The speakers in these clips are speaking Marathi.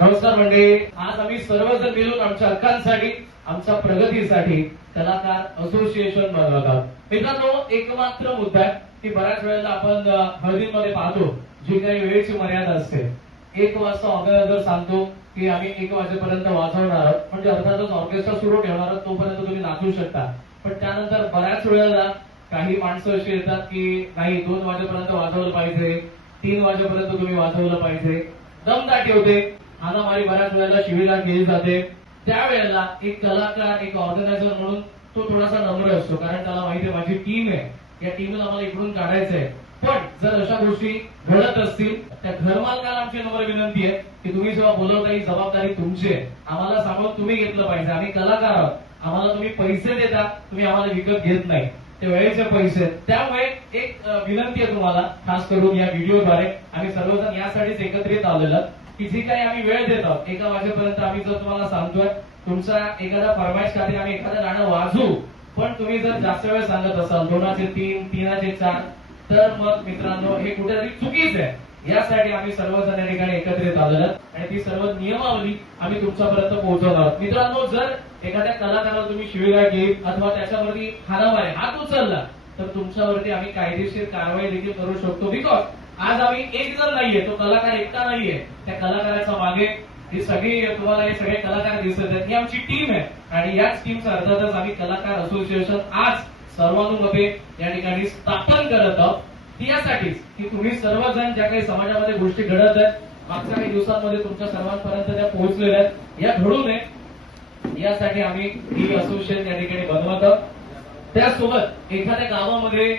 नमस्कार मंडळी, आज आम्ही सर्वजण मिळून आमच्या हक्कांसाठी, आमच्या प्रगतीसाठी कलाकार असोसिएशन बनवत आहोत. मित्रांनो, एकमात्र मुद्दा आहे की बऱ्याच वेळेला आपण हळदीमध्ये पाहतो जी काही वेळेची मर्यादा असते. 1 वाजता ऑर्गनायझर सांगतो की आम्ही 1 वाजेपर्यंत वाजवणार आहोत, म्हणजे अर्थातच ऑर्केस्ट्रा सुरू ठेवणार आहोत, तोपर्यंत तुम्ही नाचू शकता. पण त्यानंतर बऱ्याच वेळेला काही माणसं अशी येतात की नाही 2 वाजेपर्यंत वाजवलं पाहिजे, 3 वाजेपर्यंत तुम्ही वाजवलं पाहिजे. दमदाटी होते, हाणामारी बऱ्याच वेळेला शिवीगाळ केली जाते. त्यावेळेला एक कलाकार, एक ऑर्गनायझर म्हणून तो थोडासा नम्र असतो, कारण त्याला माहिती आहे माझी टीम आहे, या टीमला आम्हाला इकडून काढायचंय. पण जर अशा गोष्टी घडत असतील, त्या घरमालकाला आमची नम्र विनंती आहे की तुम्ही जेव्हा बोलवता ही जबाबदारी तुमची आहे, आम्हाला सामावून तुम्ही घेतलं पाहिजे. आम्ही कलाकार आहोत, आम्हाला तुम्ही पैसे देता, तुम्ही आम्हाला विकत घेत नाही, ते वेळेचे पैसे. त्यामुळे एक विनंती आहे तुम्हाला, खास करून या व्हिडिओद्वारे आम्ही सर्वजण यासाठीच एकत्रित आलेलो की जी काही आम्ही वेळ देत आहोत 1 वाजेपर्यंत, आम्ही जर तुम्हाला सांगतोय तुमचा एखादा फरमाईश खाली आम्ही एखादं गाणं वाजू, पण तुम्ही जर जास्त वेळ सांगत असाल 2चे 3, 3चे 4, तर मग मित्रांनो हे कुठेतरी चुकीचं आहे. यासाठी आम्ही सर्वजण या ठिकाणी एकत्रित आलेलो आणि ती सर्व नियमावली आम्ही तुमच्यापर्यंत पोहोचवणार आहोत. मित्रांनो, जर एखाद्या कलाकाराला तुम्ही शिवीगाळ केली अथवा त्याच्यावरती हाणामारी हात उचलला तर तुमच्यावरती आम्ही कायदेशीर कारवाई देखील करू शकतो. बिकॉज आज आम्ही एक जण नाहीये, तो कलाकार एकटा नाहीये, त्या कलाकाराच्या मागे ही सगळी तुम्हाला हे सगळे कलाकार दिसत आहेत, ही आमची टीम आहे. आणि याच टीमचा अर्थातच आम्ही कलाकार असोसिएशन आज सर्वानुमते या ठिकाणी स्थापन करत आहोत. ती यासाठीच की तुम्ही सर्वजण ज्या काही समाजामध्ये गोष्टी घडत आहेत, मागच्या काही दिवसांमध्ये तुमच्या सर्वांपर्यंत त्या पोहोचलेल्या आहेत, या घडू नये यासाठी आम्ही ही असोसिएशन या ठिकाणी बनवत आहोत. त्यासोबत एखाद्या गावामध्ये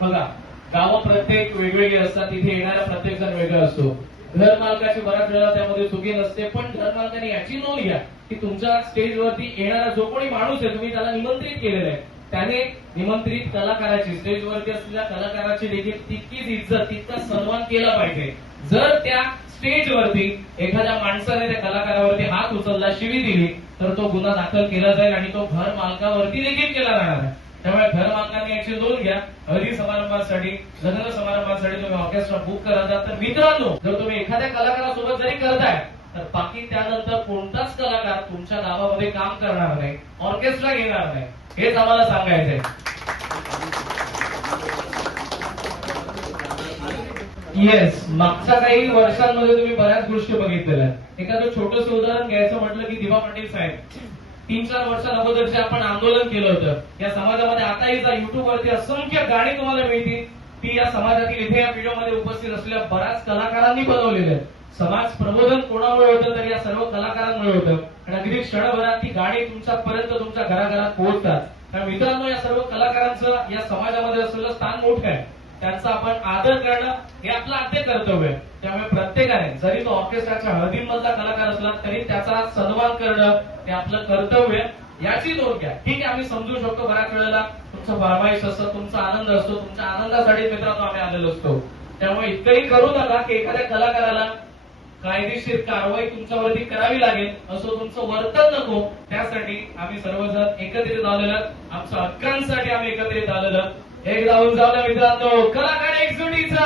बघा, गावं प्रत्येक वेगवेगळी असतात, तिथे येणारा प्रत्येक जण वेगळा असतो. घर मालकाची बऱ्याच वेळा त्यामध्ये चुकी नसते, पण घर मालकाने याची नोंद घ्या की तुमच्या स्टेजवरती येणारा जो कोणी माणूस आहे तुम्ही त्याला निमंत्रित केलेलं आहे, त्याने निमंत्रित कलाकाराची, स्टेजवरती असलेल्या कलाकाराची देखील तितकीच इज्जत, तितका सन्मान केला पाहिजे. जर त्या स्टेजवरती एखाद्या माणसाने त्या कलाकारावरती हात उचलला, शिवी दिली, तर तो गुन्हा दाखल केला जाईल आणि तो घर मालकावरती देखील केला जाणार आहे. त्यामुळे घर मालकांनी याची नोंद घ्या. हळदी समारंभासाठी, लग्न समारंभासाठी तुम्ही ऑर्केस्ट्रा बुक करत आहात तर मित्रांनो, जर तुम्ही एखाद्या कलाकारासोबत जरी करताय तर बाकी त्यानंतर कोणताच कलाकार तुमच्या गावामध्ये काम करणार नाही, ऑर्केस्ट्रा घेणार नाही, हेच आम्हाला सांगायचंय. येस, मागच्या काही वर्षांमध्ये तुम्ही बऱ्याच गोष्टी बघितलेल्या आहेत. एखादं छोटंसं उदाहरण घ्यायचं म्हटलं की दिवा पाटील साहेब 3-4 वर्षांअगोदर जे आपण आंदोलन केलं होतं या समाजामध्ये, आताही जा युट्यूबवरती असंख्य गाणी तुम्हाला मिळतील, ती या समाजातील इथे या व्हिडिओमध्ये उपस्थित असलेल्या बऱ्याच कलाकारांनी बनवलेले आहेत. समाज प्रबोधन कोणामुळे होतं तर या सर्व कलाकारांमुळे होतं आणि अगदी क्षणभरात ती गाणी तुमच्यापर्यंत, तुमच्या घराघरात पोहोचतात. तर मित्रांनो, या सर्व कलाकारांचं या समाजामध्ये असलेलं स्थान मोठं आहे, त्यांचा आपण आदर करणं हे आपलं आद्य कर्तव्य आहे. त्यामुळे प्रत्येकाने, जरी तो ऑर्केस्ट्राच्या हळदीमधला कलाकार असला तरी त्याचा सन्मान करणं हे आपलं कर्तव्य आहे. याची नोंद घ्या. ठीक आहे, आम्ही समजू शकतो बऱ्याच वेळेला तुमचं फरमाईश असतं, तुमचा आनंद असतो, तुमच्या आनंदासाठी मित्रांनो आम्ही आलेलो असतो. त्यामुळे इतकंही करू नका की एखाद्या कलाकाराला कायदेशीर कारवाई तुमच्यावरती करावी लागेल असं तुमचं वर्तन नको. त्यासाठी आम्ही सर्वजण एकत्रित आलेलो, आमच्या हक्कांसाठी आम्ही एकत्रित आलेलो. एकदा होऊन जाऊ मित्रांनो, कलाकार एकजुटीचा